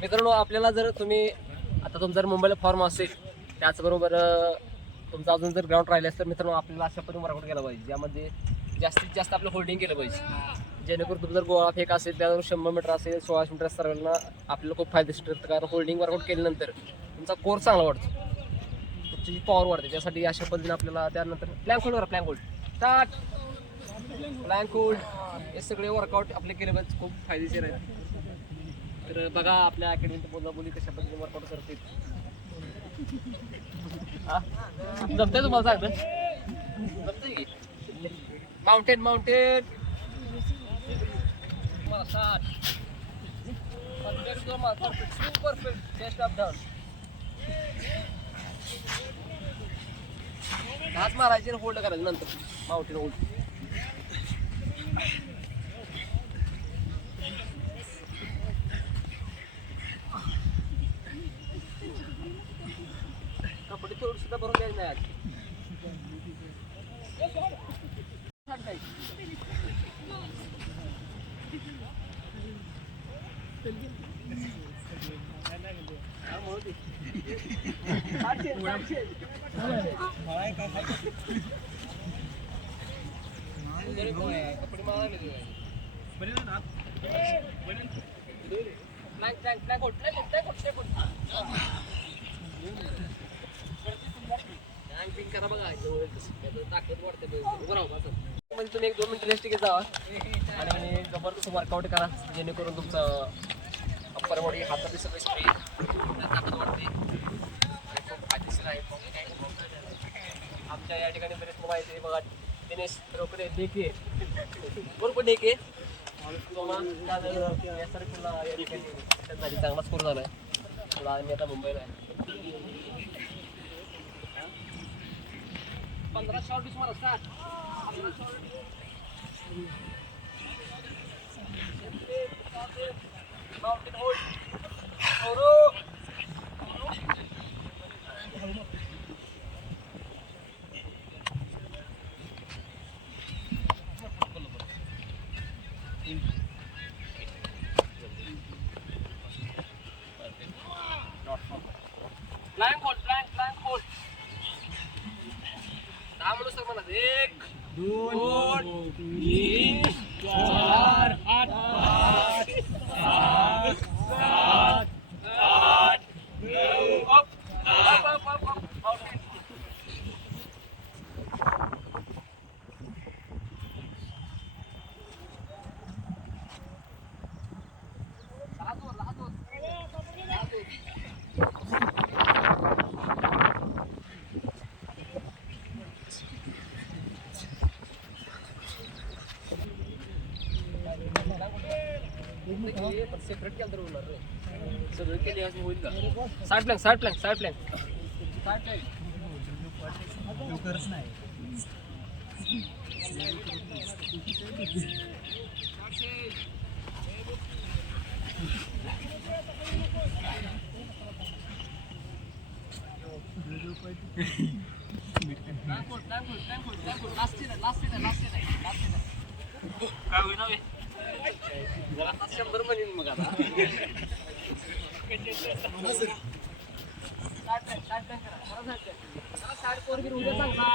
मित्रांनो, आपल्याला जर तुम्ही आता तुमचा जर मुंबईला फॉर्म असेल, त्याचबरोबर तुमचा अजून जर ग्राउंड राहिले असेल तर मित्रांनो आपल्याला अशा पद्धतीने वर्कआउट केला पाहिजे, ज्यामध्ये जास्तीत जास्त आपलं होल्डिंग केलं पाहिजे, जेणेकरून तुमचं जर गोळा फेक असेल त्यावर 100 मीटर असेल 1600 मीटर सर्वांना आपल्याला खूप फायदेशीर ठरतं. कारण होल्डिंग वर्कआउट केल्यानंतर तुमचा कोर चांगला वाढतो, तुमची पॉवर वाढते. त्यासाठी अशा पद्धतीने आपल्याला त्यानंतर प्लॅंक होल्ड करा. Plank hold start. Plank hold हे सगळे वर्कआउट आपले केले पाहिजे, खूप फायदेशीर आहेत. तर बघा आपल्या अकॅडमीत बोलाबोली कशा पद्धतीने वर्कआउट करतील. जमतंय तुम्हाला सांगतं, जमतंय की mountain mountain perfect chest up down. घास मारायचे आणि होल्ड करायचं नंतर माउंटेन होल्ड. कपडे थोडी सुद्धा भरून द्यायचं नाही आज. ताकद वाढते. म्हणजे तुम्ही 1-2 मिनिटं रेस्ट घेत जावा आणि जबरदस्त वर्कआउट करा, जेणेकरून तुमचं अप्पर बॉडी हाताची सगळी स्ट्रेंथ ताकद वाढते आणि खूप फायदेशीर आहे. आमच्या या ठिकाणी बरेच मुलं आहेत बघा. दिनेश रोकडे डेके बरोबर डेके या ठिकाणी चांगला स्कोर झाला आहे. थोडा आम्ही आता मुंबईला आहे. 15 शॉट बीच मारा. Start. 15 shot. Mountain hold. Plank hold. Plank hold. 10 minute sir म्हणा. 1 2 3 4 8 5 6 7 8 9 up up up up. Separate केलं तर होणार रे. सगळं केले असं होईल का? Side plank side plank side plank side plank नाही. काय होईना बे? जरा 100 म्हणीन मग आता. साईड पोर बी उद्या सांग ना.